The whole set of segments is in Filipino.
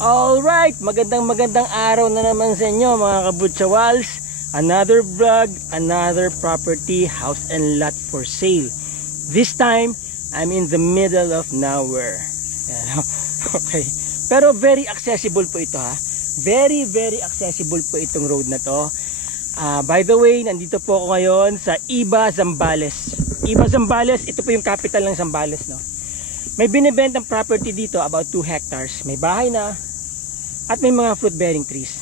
Alright, magandang araw na naman sa inyo mga kabutsawals. Another vlog, another property, house and lot for sale. This time, I'm in the middle of nowhere. Okay. Pero very accessible po ito ha. Very accessible po itong road na to. By the way, nandito po ako ngayon sa Iba, Zambales. Iba, Zambales, ito po yung capital ng Zambales, no? May binibentang property dito about 2 hectares. May bahay na at may mga fruit bearing trees.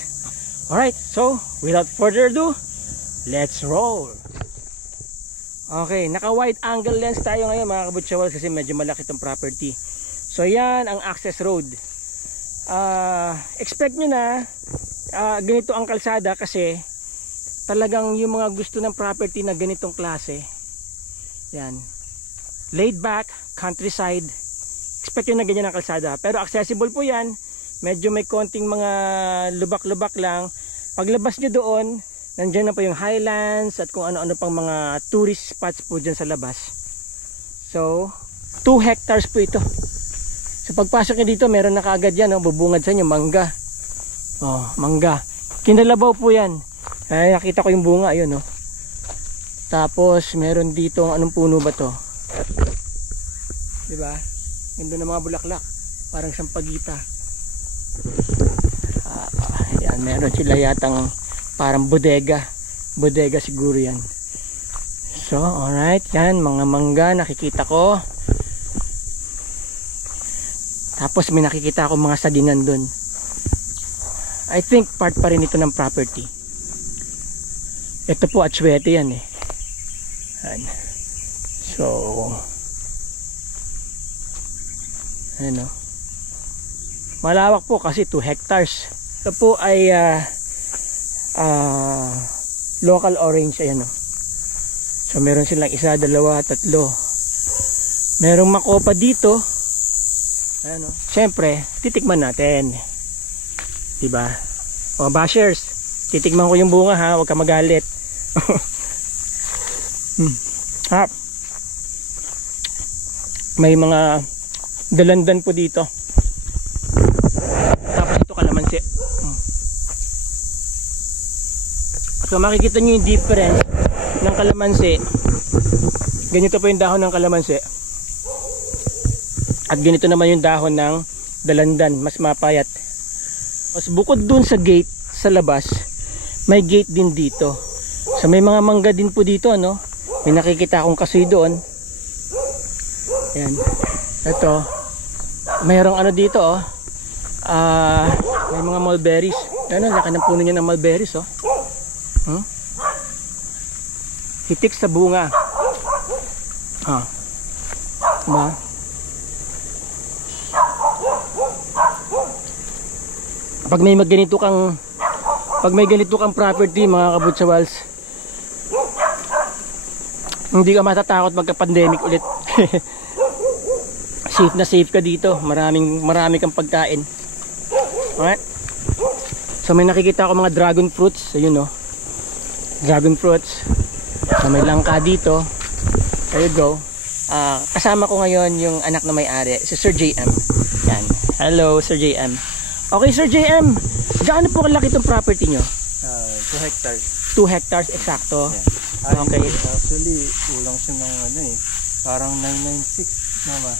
Alright, so without further ado, let's roll. Okay, naka wide angle lens tayo ngayon mga kabutsawal kasi medyo malaki itong property. So yan ang access road. Expect nyo na ganito ang kalsada kasi talagang yung mga gusto ng property na ganitong klase, yan, laid back, countryside, expect nyo na ganyan ang kalsada. Pero accessible po yan. Medyo may konting mga lubak-lubak lang. Paglabas nyo doon, nandyan na po yung highlands at kung ano-ano pang mga tourist spots po dyan sa labas. So 2 hectares po ito. So pagpasok nyo dito, meron na kaagad yan, oh, bubungad sa inyo, mangga. Oh, mangga. Kinalabaw po yan. Ay, nakita ko yung bunga, ayun, oh. Tapos meron dito, anong puno ba to? Diba? Ganda ng mga bulaklak. Parang sampagita. Yan, meron sila yatang parang bodega siguro yan. So alright, yan mga mangga nakikita ko. Tapos may nakikita ako mga sadinan dun. I think part pa rin ito ng property. Ito po atsuete yan eh. Yan. So ano, malawak po kasi 2 hectares. Ito po ay local orange, ayan o. So meron silang 1, 2, 3. Merong makopa dito. Ayan o. Siyempre, titikman natin. Diba? Mga bashers, titikman ko yung bunga ha, huwag ka magalit. Ha. May mga dalandan po dito. So makikita nyo yung difference ng kalamansi. Ganito po yung dahon ng kalamansi. At ganito naman yung dahon ng dalandan, mas mapayat. Mas bukod dun sa gate sa labas, may gate din dito. So may mga mangga din po dito, no? May nakikita akong kasoy doon. Ayan. Ito. Mayroong ano dito, oh. May mga mulberries. Ayan, laki ng puno niya ng mulberries, oh. Hitik sa bunga. Diba? Pag may ganito kang property mga kabutsawals, hindi ka matatakot magka-pandemic ulit. Safe na safe ka dito. Marami kang pagkain. Alright? So may nakikita ako mga dragon fruits. Ayun, no? Dragon fruits. So may langka dito. There you go. Kasama ko ngayon yung anak na may-ari, si Sir JM. Yan. Hello Sir JM. Okay Sir JM, gaano po kalaki itong property nyo? 2 hectares. 2 hectares exacto. Yeah. Okay. Actually, kulang siya ng ano eh. Parang 996 naman.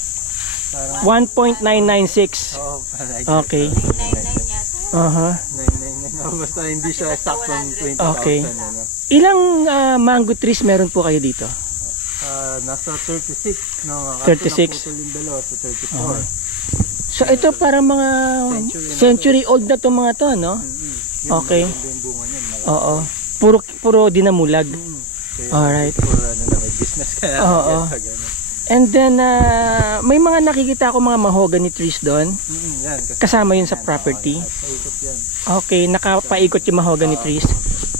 Parang 1.996. Oh, parang okay. 999 999. Basta hindi siya saktong 20,000. Okay. Ano. Ilang mango trees meron po kayo dito? Nasa 36. No? 36. Yung dalawa sa 34. So ito parang mga century old na to mga to, no? Okay. Oo. Puro dinamulag. Alright. May business ka. Oo. And then may mga nakikita ako mga mahogany trees doon. Kasama yun sa property. Okay, nakapaikot yung mahogany trees.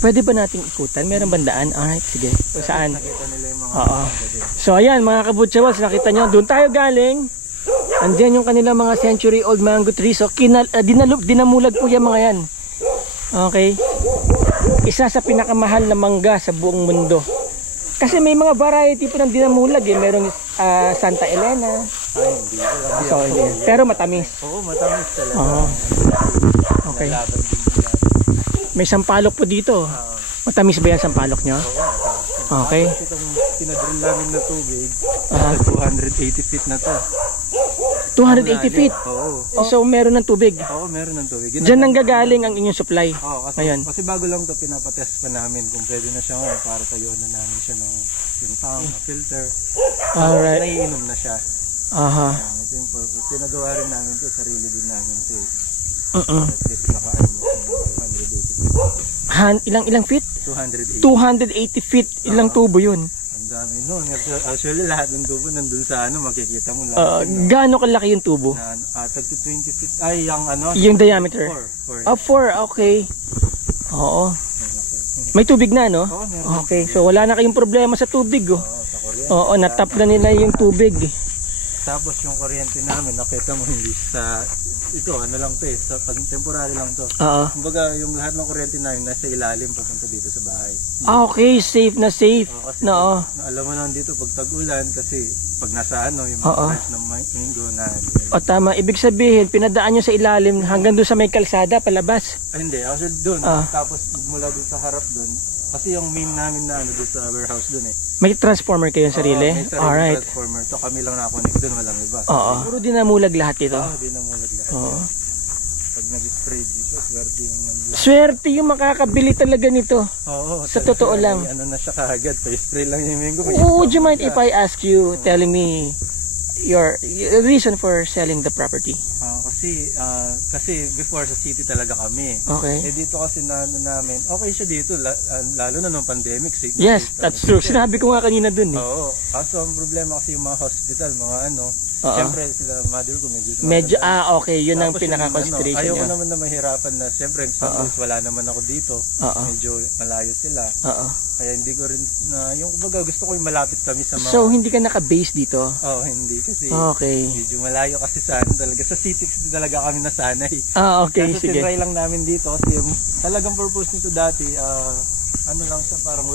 Pwede ba nating ikutan? Meron bandaan? Alright, sige. Saan? Oo. So ayan mga kabutsawals, nakita nyo, doon tayo galing. Andiyan yung kanilang mga century old mango trees. So dinamulag po yung mga yan. Okay. Isa sa pinakamahal na mangga sa buong mundo. Kasi may mga variety po ng dinamulag eh. Merong Santa Elena, Ay, hindi. Walang So, hindi. Pero matamis. Oo, matamis talaga. Oo. Okay. Nalaban din nila. May sampalok po dito. Oo. Matamis ba yan sampalok nyo? Okay. Tapos itong pinadrill namin na tubig, Ah. 280 feet na to. 280 feet. Oo. So, meron ng tubig. Oo, meron ng tubig. Diyan nanggagaling ang inyong supply. Oo, Ngayon. kasi bago lang to pinapatest pa namin kung pwede na siya ngayon para tayuan na namin siya ng yung tank, filter. Alright. Naiinom na siya. Aha. Ito yung purpose. Pinagawa rin namin to, sarili din namin to. Uh-uh. At least nakaano na 280 feet. Ilang feet? 280. 280 feet. Ilang tubo yun? Ang dami nun. Actually lahat ng tubo nandun sa ano, makikita mo lahat. Gaano kalaki yung tubo? Tag to 20 feet. Ay, yung ano? Yung diameter? 4. 4. Okay. Oo. May tubig na, no? Oo, meron. Okay. So, wala na kayong problema sa tubig, oh. Oo, sa kuryente. Oo, natap na nila yung tubig. Tapos yung kuryente namin, nakita mo hindi sa ito, ano lang to sa temporary lang to. Oo. Kumbaga, yung lahat ng kuryente namin nasa ilalim papunta dito sa bahay. Okay, safe na safe. Kasi No. alam mo naman dito pag tag-ulan kasi pag nasa ano, yung Oo. branch ng mango na O tama, ibig sabihin, pinadaan nyo sa ilalim hanggang doon sa may kalsada, palabas. ay, hindi, actually doon, Ah. tapos mula doon sa harap doon, kasi yung main namin na ano doon sa warehouse doon eh. May transformer kayong sarili? Oo, may sariling Alright. transformer to, kami lang nakakonek doon, walang iba. Oo. Puro dinamulag lahat ito. Oo, di na mulag lahat. Oo. Pag nag-spray dito, swerte yung nandiyan. Swerte yung makakabili talaga nito. Oo, Sa talaga, totoo lang. may ano na siya kaagad, pa-spray lang yung mango. Would you mind if I ask you, telling me your reason for selling the property? Kasi before sa city talaga kami. Okay. Eh dito kasi na ano namin, okay siya dito lalo na nung pandemic. Yes, that's true. Sinabi ko nga kanina dun eh. Oo. Kaso ang problema kasi yung mga hospital, mga ano, Oo. siyempre sila mother ko Medyo, okay, yun ang Tapos yung pinaka-consideration ayoko niya. naman na mahirapan na siyempre wala naman ako dito. Oo. Medyo malayo sila. Oo. Kaya hindi ko rin na yung kumbaga gusto ko yung malapit kami sa mga So, hindi ka naka-base dito? hindi kasi Okay. medyo malayo kasi sa ano talaga sa city talaga kami nasanay. Okay, Kasi sige. tinry lang namin dito kasi yung talagang purpose nito dati ano lang siya parang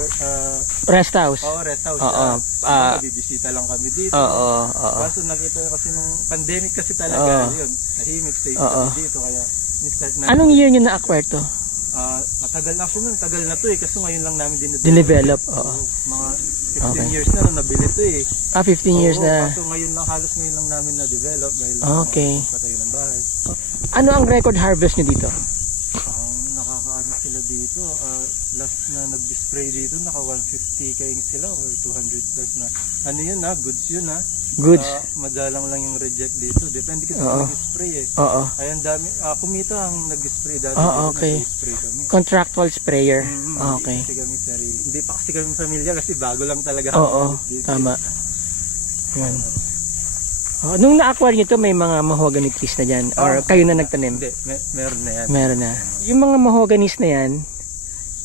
Rest house? rest house Oo. siya. Bibisita lang kami dito. Oo. Kaso nakita kasi nung pandemic kasi talaga yun. Tahimik stay kami dito kaya ni-start na. Anong year nyo na-acquire to? Matagal na siya nun. Tagal na to eh. Kasi ngayon lang namin Dinevelop? Oo. Mga 15 Okay. years na nung nabili to eh. 15 years na. Kaso ngayon lang, halos ngayon lang namin na-develop. Dahil Okay. patayo ng bahay. Ano ang record harvest nyo dito? Nakakaano sila dito. Last na nag-spray dito, naka 150 kayong sila or 200 plus na. Ano yun goods yun Goods? Madalang lang yung reject dito. Depende kasi sa nag-spray eh. Oo. Kaya ang dami, kumita ang nag-spray dati. Okay. Nag-spray kami. Contractual sprayer? Okay. Hindi kasi kami sarili. Hindi pa kasi kami familia kasi bago lang talaga. Oo, tama. Yan. Nung na-acquire nyo to, may mga mahogany trees na dyan? Or kayo na nagtanim? Hindi, meron na yan. Meron na. Yung mga mahoganies na yan,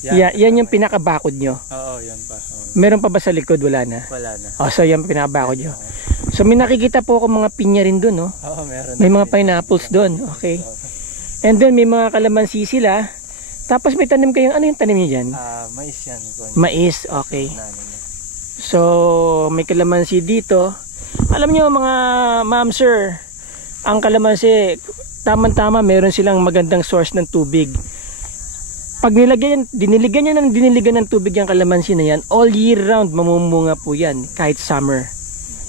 yan yung pinakabakod nyo. Oo, yan pa. Meron pa ba sa likod? Wala na? Wala na. So yan pinakabakod nyo. So may nakikita po ako mga pinya rin dun, no? Oo, meron. May mga pineapples dun. Okay. And then may mga kalamansi sila. Tapos may tanim kayong, ano yung tanim nyo dyan? Mais yan. Mais, okay. So may kalamansi dito. Alam nyo mga ma'am sir, ang kalamansi, tamang-tama meron silang magandang source ng tubig. Pag diniligan ng tubig yung kalamansi na yan, all year round mamumunga po yan, kahit summer.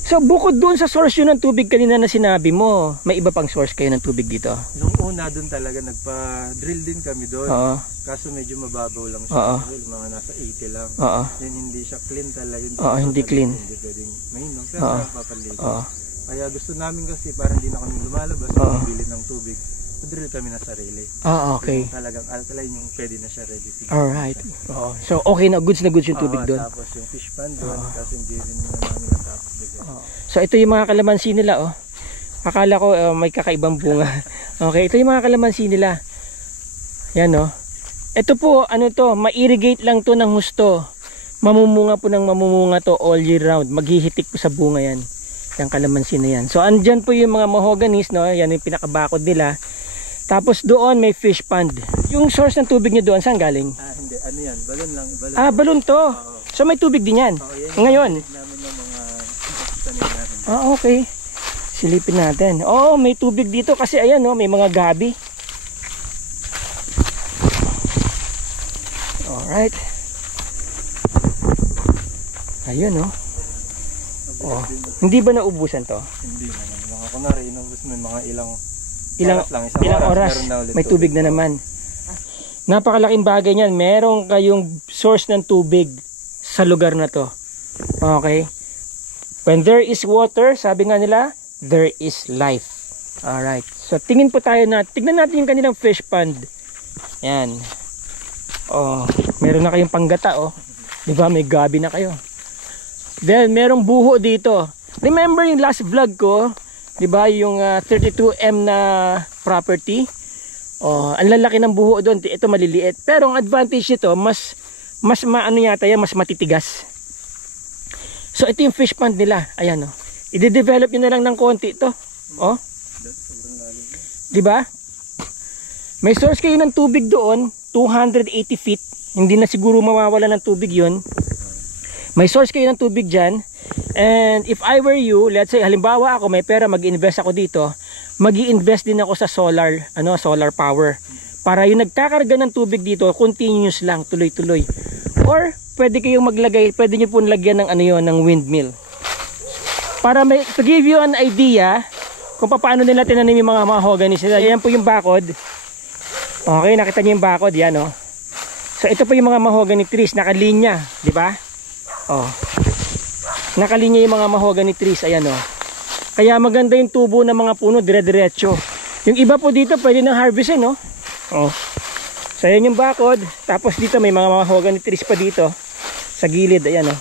So bukod doon sa source yun ng tubig kanina na sinabi mo, may iba pang source kayo ng tubig dito? Nung una doon talaga nagpa-drill din kami doon. Oo. Kaso medyo mababaw lang siya. Mga nasa 80 lang. Oo. Then hindi siya clean talaga. Oo, hindi clean. Hindi pwedeng mainom. Pero papaligo. Oo. Kaya gusto namin kasi parang hindi na kami lumalabas. Bili ng tubig. Drill kami na sarili. Okay. Yung talagang alkaline yung pwede na siya ready to. Alright. So okay na, goods yung tubig doon. Tapos yung fish pond doon. Kasi hindi rin namin natapos. So ito yung mga kalamansi nila Akala ko may kakaibang bunga. Okay, ito yung mga kalamansi nila. Yan Ito po, ma-irrigate lang to ng husto. Mamumunga po ng mamumunga to all year round. Maghihitik po sa bunga yan. Yung kalamansi na yan. So andyan po yung mga mahoganies, yan yung pinakabakod nila. Tapos doon may fish pond. Yung source ng tubig nyo doon, saan galing? Hindi, ano yan? Balon lang. Balon to. So may tubig din yan. Ngayon. Namin ng mga tanim namin. Okay. Silipin natin. Oh, may tubig dito kasi ayan oh, may mga gabi. Alright. Ayun oh. Oh. Hindi ba naubusan to? Hindi naman. Mga kunwari, inubos mo mga ilang ilang oras may tubig na naman. Napakalaking bagay niyan. Meron kayong source ng tubig sa lugar na to. Okay? When there is water, sabi nga nila, there is life. Alright. So, tingnan natin yung kanilang fish pond. Yan. Oh, meron na kayong panggata, oh. Diba? May gabi na kayo. Then, merong buho dito. Remember yung last vlog ko? Diba? Yung 32M na property. Oh, ang lalaki ng buho doon. Ito maliliit. Pero ang advantage nito, mas maano yata yan, mas matitigas. So, ito yung fish pond nila. Ayan, oh. I-develop nyo na lang ng konti ito. Oh. Diba? May source kayo ng tubig doon. 280 feet. Hindi na siguro mawawala ng tubig yun. May source kayo ng tubig dyan. And if I were you, let's say, halimbawa ako, may pera, mag-invest ako dito. Mag-i-invest din ako sa solar power. Para yung nagkakarga ng tubig dito, continuous lang, tuloy-tuloy. Or, pwede kayong maglagay, pwede nyo po lagyan ng ng windmill. Para to give you an idea, kung paano nila tinanim yung mga mahogany nila. Yan po yung bakod. Okay, nakita nyo yung bakod, yan oh. So ito po yung mga mahogany trees, nakalinya, di ba? Oh. Nakalinya yung mga mahogany trees, ayan oh. Kaya maganda yung tubo ng mga puno, dire-diretso. Yung iba po dito pwede nang harvestin, no? Oh. So ayan yung bakod, tapos dito may mga mahogany trees pa dito sa gilid, ayan oh.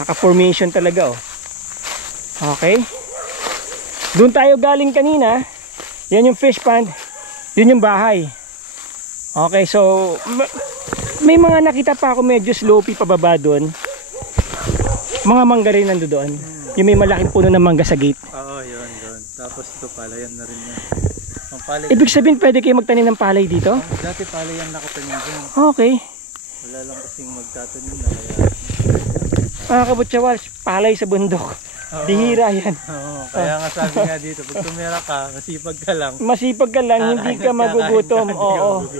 Naka-formation talaga oh. Okay? Doon tayo galing kanina. Yan yung fish pond. Yun yung bahay. Okay, so may mga nakita pa ako medyo slopey pababa doon. Mga mangga rin nando doon. Yung may malaking puno ng mangga sa gate. Oo, yun. Tapos ito palayan na rin yan. Ang palay. Ibig sabihin pwede kayo magtanim ng palay dito? Dati palay ang nakatanim dyan. Okay. Wala lang kasing magtatanim na kaya. Mga kabutsawals, palay sa bundok. Bihira yan. Oo, kaya nga sabi nga dito, pag tumira ka, masipag ka lang. Masipag ka lang, hindi ka magugutom. Oo.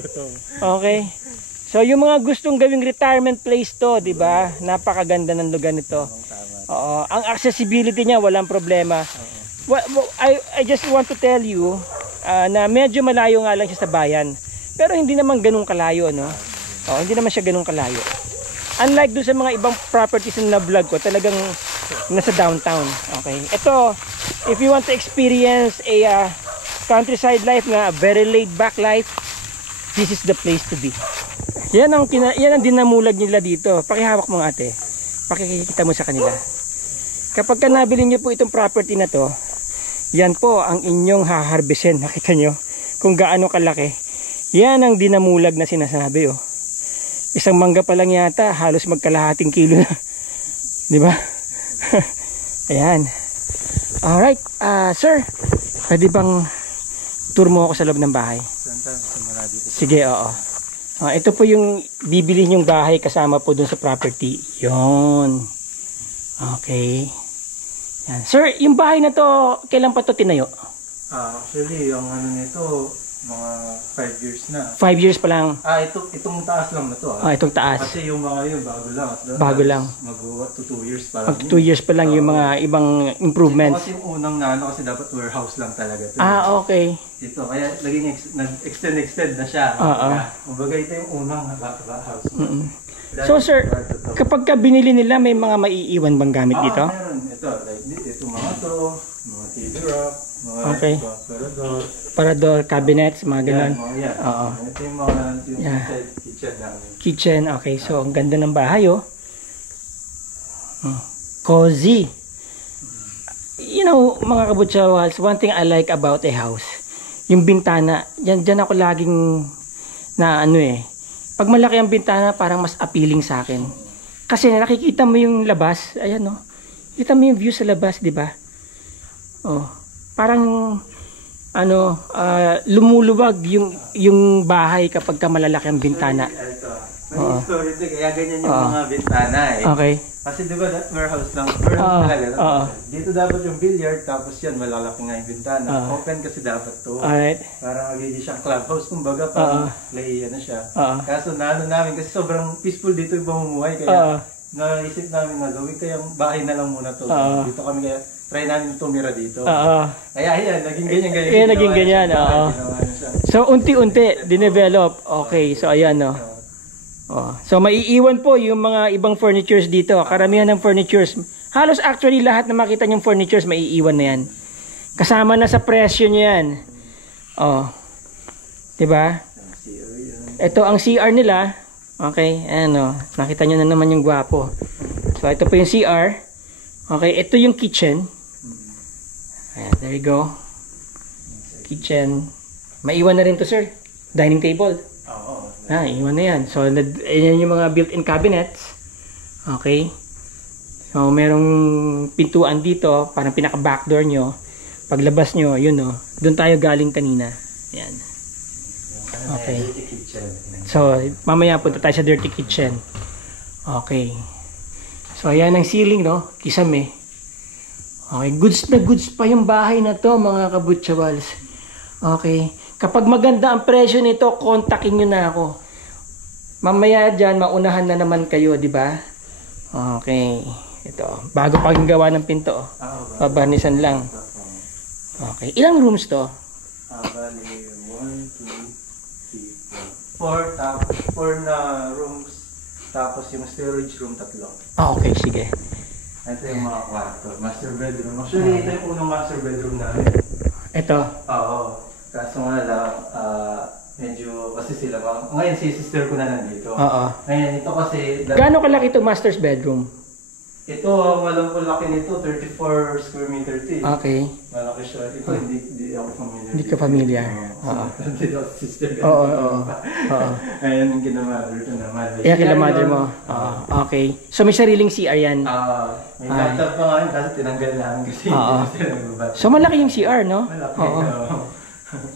Okay. So yung mga gustong gawing retirement place to, 'di ba? Napakaganda ng lugar nito. Oo. Ang accessibility niya walang problema. I just want to tell you na medyo malayo nga lang siya sa bayan. Pero hindi naman ganun kalayo, no? Oo, hindi naman siya ganun kalayo. Unlike doon sa mga ibang properties na vlog ko, talagang nasa downtown. Okay. Ito, if you want to experience a countryside life nga, a very laid back life, this is the place to be. Yan ang dinamulag nila dito. Pakihawak mo ate. Pakikita mo sa kanila. Kapag ka nabili nyo po itong property na to, yan po ang inyong haharbisin. Nakita nyo kung gaano kalaki. Yan ang dinamulag na sinasabi oh. Isang mangga pa lang yata, halos magkalahating kilo na. Di ba? Ayan. Alright, sir, pwede bang tour mo ako sa loob ng bahay? Sige, oo. Ito po yung bibili nyong bahay kasama po dun sa property. Yon. Okay. Yan. Sir, yung bahay na to, kailan pa to tinayo? Actually, yung nito, mga 5 years na. 5 years pa lang? Itong taas lang na to. Itong taas. Kasi yung mga yun, bago lang. Mag-2 years pa lang. 2 years pa lang yung mga ibang improvements. Ito kasi yung unang kasi dapat warehouse lang talaga. Okay. Ito, kaya laging nag-extend na siya. Kumbaga ito yung unang house. So sir, kapag ka binili nila, may mga maiiwan bang gamit dito? Meron. Ito mga mga TV rack, mga parador, cabinets, mga ganun. Oo. Ito yung mga kitchen namin. Kitchen, okay. So, ang ganda ng bahay, oh. Cozy. You know, mga kabutsawals, one thing I like about a house, yung bintana. Diyan ako laging pag malaki ang bintana, parang mas appealing sa akin. Kasi nakikita mo yung labas, ayan, no? Kita mo yung view sa labas, di ba? Oh, parang lumuluwag yung bahay kapag ka malalaki ang bintana. May story ito, kaya ganyan yung mga bintana eh. Okay. Kasi di ba that warehouse talaga. Dito dapat yung billiard, tapos yan, malalaki nga yung bintana. Open kasi dapat to. Alright. Para magiging siyang clubhouse, kumbaga parang play na siya. Kaso naano namin, kasi sobrang peaceful dito yung pamumuhay, kaya naisip namin na gawin kayang bahay na lang muna to. Dito kami kaya try namin tumira dito. Kaya yan, naging ganyan. Kaya naging ganyan, So unti-unti, dinevelop. Okay, so ayan no. So maiiwan po yung mga ibang furnitures dito. Karamihan ng furnitures, halos actually lahat na makita niyong furnitures maiiwan na yan. Kasama na sa presyo niya yan. Diba? Ito ang CR nila. Okay, ano, nakita niyo na naman yung gwapo. So ito po yung CR. Okay, ito yung kitchen. Ayan, there you go. Kitchen. Maiwan na rin to, sir. Dining table. Iwan na yan. So, yan yung mga built-in cabinets. Okay. So, merong pintuan dito. Parang pinaka-backdoor nyo. Paglabas nyo, yun o. Doon tayo galing kanina. Yan. Okay. So, mamaya punta tayo sa dirty kitchen. Okay. So, ayan ang ceiling, no? Kisame. Okay. Goods na goods pa yung bahay na to, mga kabutchawals. Okay. Kapag maganda ang presyo nito, kontakin nyo na ako. Mamaya dyan, maunahan na naman kayo, di ba? Okay. Ito. Bago pa gawa ng pinto. Pabarnisan lang. Okay. Ilang rooms to? Bali, 1, 2, 3, 4. 4 na rooms. Tapos yung storage room, 3. Okay. Sige. Ito yung mga kwarto. Master bedroom. Actually, ito yung unang master bedroom namin. Ito? Oo. Kaso nga lang, medyo, kasi sila, ngayon si sister ko na nandito. Ngayon, ito kasi... Gaano kalaki ito master's bedroom? Ito, walang po laki nito, 34 square meter ito. Okay. Malaki siya. Ito, hindi ako familiar. Hindi ka familiar? Hindi ako sister. Oo. Ngayon, yung kina-mother ko naman. Kaya kila-mother mo? Okay. So, may sariling CR yan? May laptop pa ngayon kasi tinanggal namin kasi So, malaki yung CR, no? Malaki,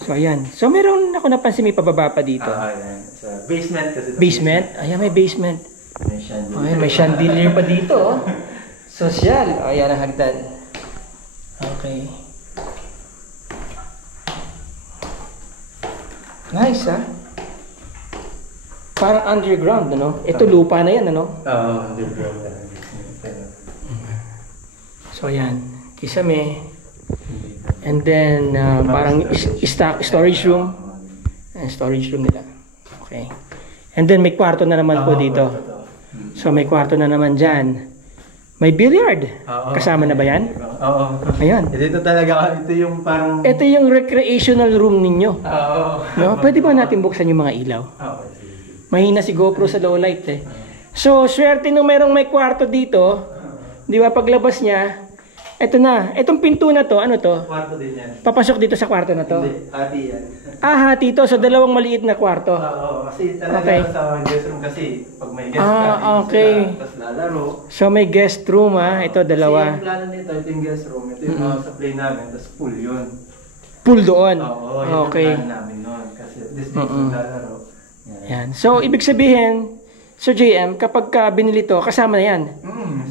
So, ayan. So, meron ako napansin may pababa pa dito. Ayan. So, basement kasi. Basement? Ayan, may basement. May chandelier. Ayan, may chandelier pa dito. Social. Ayan ang hagdan. Okay. Nice, ha? Parang underground, ano? Ito lupa na yan, ano? Oo, underground. So, ayan. Kisame. And then, parang storage room. Storage room nila. Okay. And then, may kwarto na naman po dito. So, may kwarto na naman dyan. May billiard. Kasama na ba yan? Oo. Ayan. Dito talaga, ito yung parang... Ito yung recreational room ninyo. Oo. No? Pwede ba natin buksan yung mga ilaw? Oo. Mahina si GoPro sa low light eh. So, swerte nung merong may kwarto dito. Di ba, paglabas niya, eto na. Etong pinto na to, ano to? Kwarto din yan. Papasok dito sa kwarto na to? Hindi, hati yan. Hati to. So, dalawang maliit na kwarto. Oo, kasi talaga sa guest room kasi pag may guest okay. Tapos lalaro. So, may guest room Ito, dalawa. Kasi yung plano nito, ito yung guest room. Ito yung sa play namin, tapos pool yun. Pool doon? Oo, yun okay. Yung plano namin noon. Kasi this day yung lalaro. Yan. So, ibig sabihin, Sir JM, kapag binili to, kasama na yan.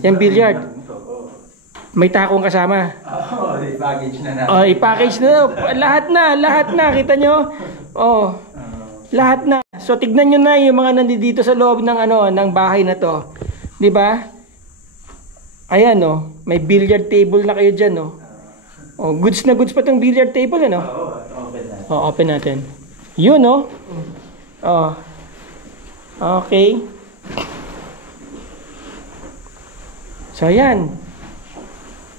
Yung billiard. May takong kasama. Oo, i-package na natin. I-package na. Lahat na. Kita nyo? Lahat na. So, tignan nyo na yung mga nandito sa loob ng, ng bahay na to. Di ba? Ayan, may billiard table na kayo dyan, goods na goods pa tong billiard table, Oo, open natin. Open natin. Yun, okay. So, ayan.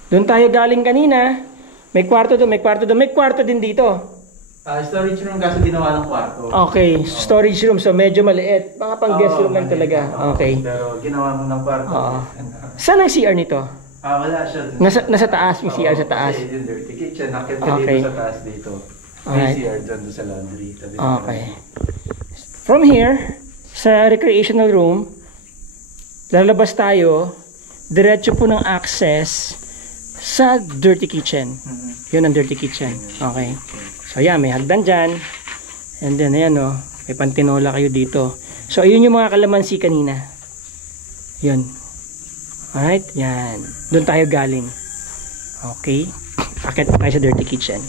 Doon tayo galing kanina. May kwarto doon, may kwarto din dito. Storage room kasi ginawa ng kwarto. Okay, storage room. So medyo maliit. Mga pang guest room lang talaga. Okay. Pero ginawa mo ng kwarto. Saan ang CR nito? Wala siya. Nasa taas, yung CR sa taas. Kasi yung dirty kitchen, nakit ka dito sa taas dito. May CR dyan sa laundry. Okay. From here, sa recreational room, lalabas tayo, diretso po ng access sa dirty kitchen. Yun ang dirty kitchen. Okay. So yan, may hagdan dyan. And then ayan may pantinola kayo dito. So, ayun yung mga kalamansi kanina. Yun. Alright, yan. Doon tayo galing. Okay. Akit tayo sa dirty kitchen.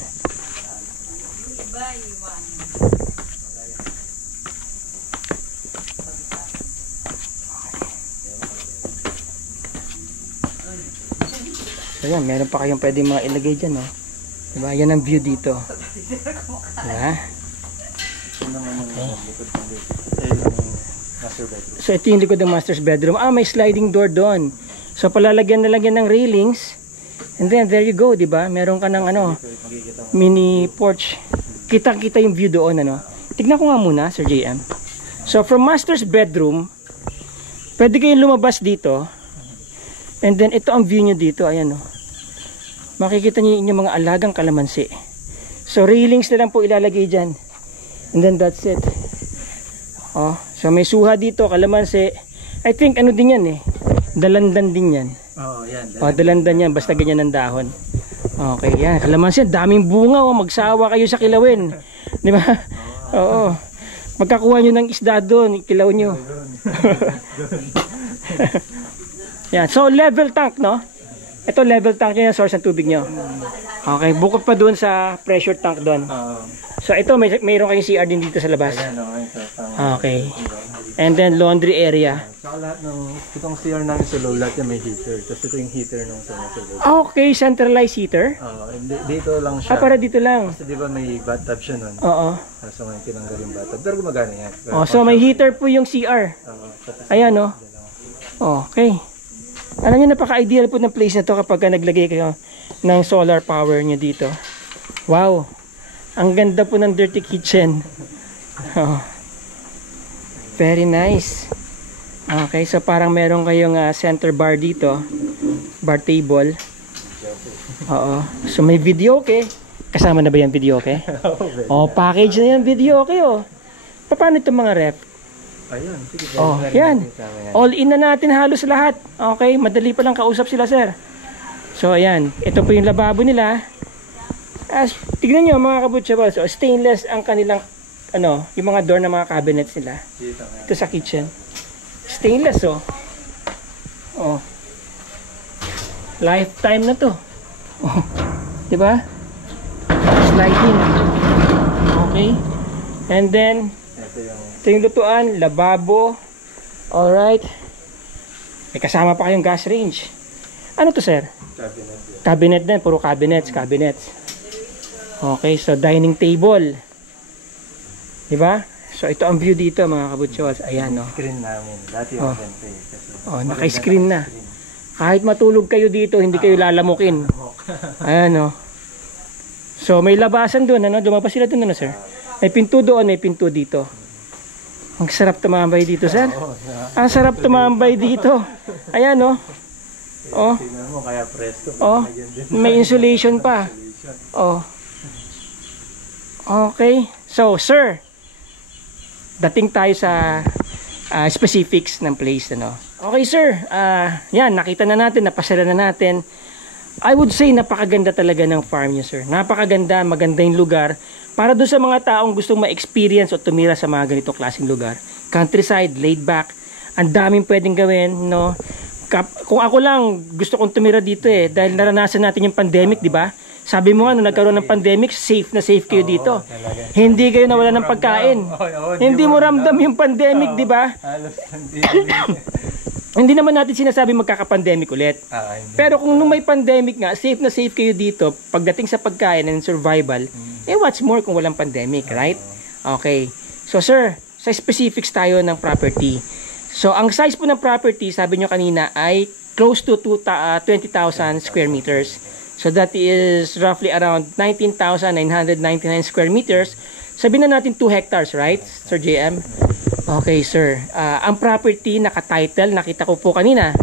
So yan, meron pa kayong pwede mga ilagay dyan, no? Diba? Yan ang view dito. Diba? Okay. So ito yung likod ng master's bedroom. May sliding door doon. So palalagyan na lagyan ng railings. And then there you go, diba? Meron ka ng mini porch. Kitang-kita yung view doon, ano? Tignan ko nga muna, Sir JM. So from master's bedroom, pwede kayong lumabas dito. And then ito ang view nyo dito, ayan, no? Makikita nyo yung mga alagang kalamansi. So railings na lang po ilalagay dyan. And then that's it. So may suha dito, kalamansi. I think ano din yan eh, dalandan din yan. Yan. Dalandan yan, basta ganyan ang dahon. Okay, yan, kalamansi, daming bunga. Magsawa kayo sa kilawin. Di ba? Oo. Magkakuha nyo ng isda doon, kilaw nyo. Yan, so level tank, no? Ito level tank nyo yung source ng tubig nyo. Okay, bukod pa doon sa pressure tank doon. So ito, mayroon kayong CR din dito sa labas. Okay. And then laundry area. Saka lahat ng itong CR namin sa low, lahat may heater. Tapos ito yung heater nung sa loob. Okay, centralized heater? Dito lang siya. Para dito lang. Kasi di ba may bathtub siya nun? Oo. So ngayon tinanggal yung bathtub. Pero gumagana yan. So may heater po yung CR. Ayan, no? Okay. Alam niyo, napaka-ideal po ng place na to kapag naglagay kayo ng solar power nyo dito. Wow! Ang ganda po ng dirty kitchen. Very nice. Okay, so parang meron kayong center bar dito. Bar table. Oo. So may video, okay? Kasama na ba yung video, okay? Package na yung video, okay, oh. Paano itong mga ref? Ayun, sige. Yan. All in na natin halos lahat. Okay, madali pa lang kausap sila, sir. So, ayan. Ito po yung lababo nila. Tignan nyo mga kabutsyabal. So, stainless ang kanilang, yung mga door ng mga cabinets nila. Ito sa kitchen. Stainless, oh. Lifetime na to. Diba? Sliding. Okay. And then, ito yung lutuan, lababo. Alright. May kasama pa kayong gas range. Ano to, sir? Cabinet. Cabinet din, puro cabinets. Okay, so dining table. Diba? So ito ang view dito, mga kabutsyawals. Ayan, no? Screen namin. Dati yung kasi. Naka-screen na. Kahit matulog kayo dito, hindi kayo lalamukin. Ayan, no? So may labasan doon, Lumabas sila doon, sir? May pinto doon, may pinto dito. Ang sarap tumambay dito, sir. Ang sarap tumambay dito. Ayan, no? Tingnan mo, kaya presto. May insulation pa. Okay. So, sir, dating tayo sa specifics ng place, Okay, sir. Yan, nakita na natin, napasara na natin. I would say napakaganda talaga ng farm niyo, sir. Napakaganda, maganda yung lugar. Para doon sa mga taong gustong ma-experience o tumira sa mga ganitong klaseng lugar. Countryside, laid back. Ang daming pwedeng gawin, no? Kung ako lang, gusto kong tumira dito dahil naranasan natin yung pandemic, di ba? Sabi mo nga, nung nagkaroon ng pandemic, safe na safe kayo dito. Hindi kayo nawala ng pagkain. Hindi mo ramdam yung pandemic, di ba? Hindi naman natin sinasabi magkaka-pandemic ulit. Pero kung nung may pandemic nga, safe na safe kayo dito pagdating sa pagkain and survival, what's more kung walang pandemic, right? Okay. So sir, sa specifics tayo ng property. So ang size po ng property, sabi nyo kanina, ay close to 20,000 square meters. So that is roughly around 19,999 square meters. Sabihin na natin 2 hectares, right, Sir JM? Okay, sir. Ang property, naka-title, nakita ko po kanina.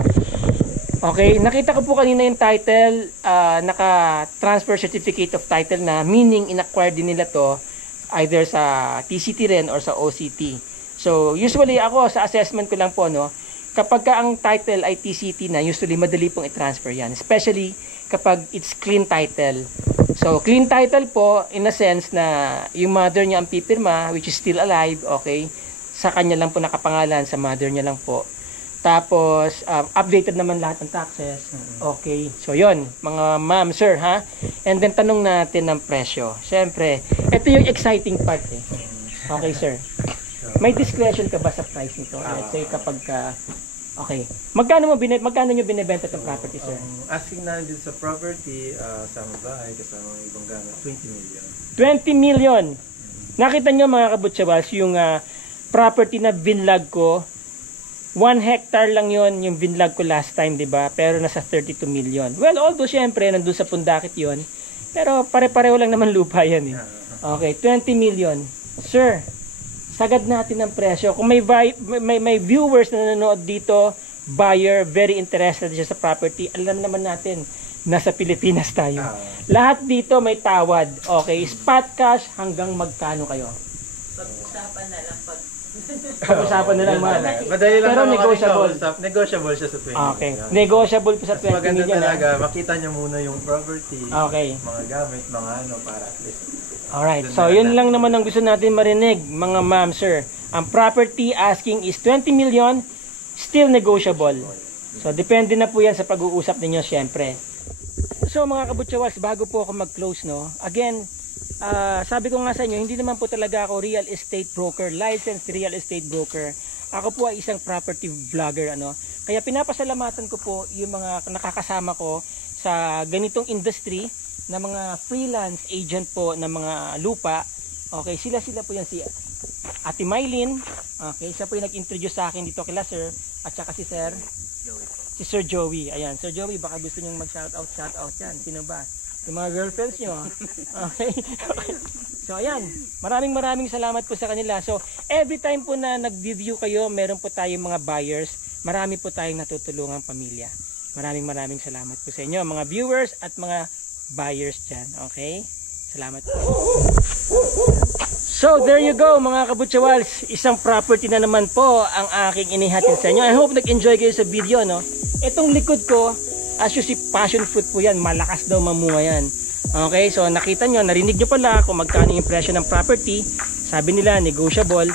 Okay, nakita ko po kanina yung title, naka-transfer certificate of title na, meaning in-acquire din nila to either sa TCT rin or sa OCT. So, usually ako, sa assessment ko lang po, kapag ka ang title ay TCT na, usually madali pong i-transfer yan. Especially kapag it's clean title. So, clean title po, in a sense na yung mother niya ang pipirma, which is still alive, okay? sa kanya lang po nakapangalan, sa mother niya lang po. Tapos, updated naman lahat ng taxes. Okay. So, yon mga ma'am, sir, ha? And then, tanong natin ng presyo. Siyempre, ito yung exciting part, eh. Okay, sir. May discretion ka ba sa price nito? Let's say, kapag okay. Magkano nyo binibenta itong property, sir? Asking na din sa property, sa bahay, kasama ng ibang gamit, 20 million. 20 million! Nakita nyo, mga kabutsawals, yung property na binlog ko, 1 hectare lang yon yung binlog ko last time, di ba? Pero nasa 32 million. Well, although syempre, nandun sa Pundakit yon, pero pare-pareho lang naman lupa yan, eh. Okay, 20 million. Sir, sagad natin ang presyo. Kung may viewers na nanonood dito, buyer, very interested siya sa property, alam naman natin, nasa Pilipinas tayo. Lahat dito may tawad. Okay, spot cash hanggang magkano kayo? Pag-usapan na lang Pag-usapan na lang, ma'am. Madali lang Pero naman negotiable. Negotiable siya sa 20 Okay. million. Negotiable po sa 20 Maganda million. talaga, makita nyo muna yung property, Okay. mga gamit, mga ano, para at least. Alright, so yun lang naman ang gusto natin marinig, mga ma'am, sir. Ang property asking is 20 million, still negotiable. So, depende na po yan sa pag-uusap ninyo, syempre. So, mga kabutsawas, bago po ako mag-close, no, again, sabi ko nga sa inyo, hindi naman po talaga ako real estate broker, licensed real estate broker. Ako po ay isang property vlogger, ano. Kaya pinapasalamatan ko po yung mga nakakasama ko sa ganitong industry na mga freelance agent po ng mga lupa. Okay, sila po yan, si Ate Mylene. Okay, siya po yung nag-introduce sa akin dito kila sir, at saka si Sir Joey. Ayan, Sir Joey, baka gusto nyo mag-shoutout yan. Sino ba? Yung mga girlfriends nyo. Okay. So, ayan. Maraming salamat po sa kanila. So, every time po na nag-review kayo, meron po tayong mga buyers. Marami po tayong natutulungang pamilya. Maraming salamat po sa inyo, mga viewers at mga buyers dyan. Okay? Salamat po. So, there you go, mga kabutsawals. Isang property na naman po ang aking inihatid sa inyo. I hope nag-enjoy kayo sa video, no? Itong likod ko, as you see, passion fruit po yan. Malakas daw mamunga yan. Okay, so nakita nyo, narinig nyo pala kung magkano yung presyo ng property. Sabi nila, negotiable.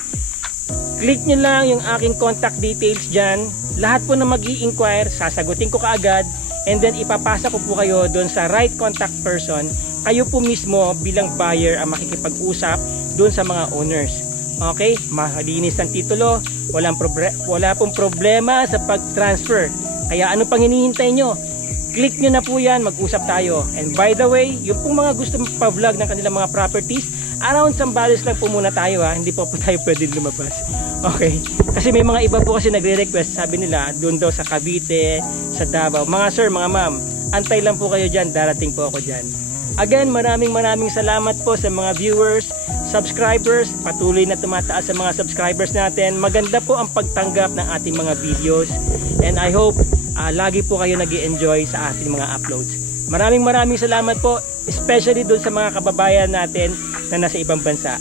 Click nyo lang yung aking contact details dyan. Lahat po na mag-i-inquire, sasagutin ko kaagad. And then ipapasa ko po kayo doon sa right contact person. Kayo po mismo bilang buyer ang makikipag-usap doon sa mga owners. Okay, malinis ang titulo. Wala pong problema sa pag-transfer. Kaya ano pang hinihintay nyo? Click nyo na po yan, mag-usap tayo. And by the way, yung pong mga gusto pa-vlog ng kanilang mga properties, around Zambales lang po muna tayo, ha. Hindi po tayo pwede lumabas. Okay. Kasi may mga iba po kasi nagre-request, sabi nila, doon daw sa Cavite, sa Davao. Mga sir, mga ma'am, antay lang po kayo dyan, darating po ako dyan. Again, maraming salamat po sa mga viewers, subscribers, patuloy na tumataas sa mga subscribers natin. Maganda po ang pagtanggap ng ating mga videos. And I hope lagi po kayo nag-i-enjoy sa ating mga uploads. Maraming salamat po, especially doon sa mga kababayan natin na nasa ibang bansa.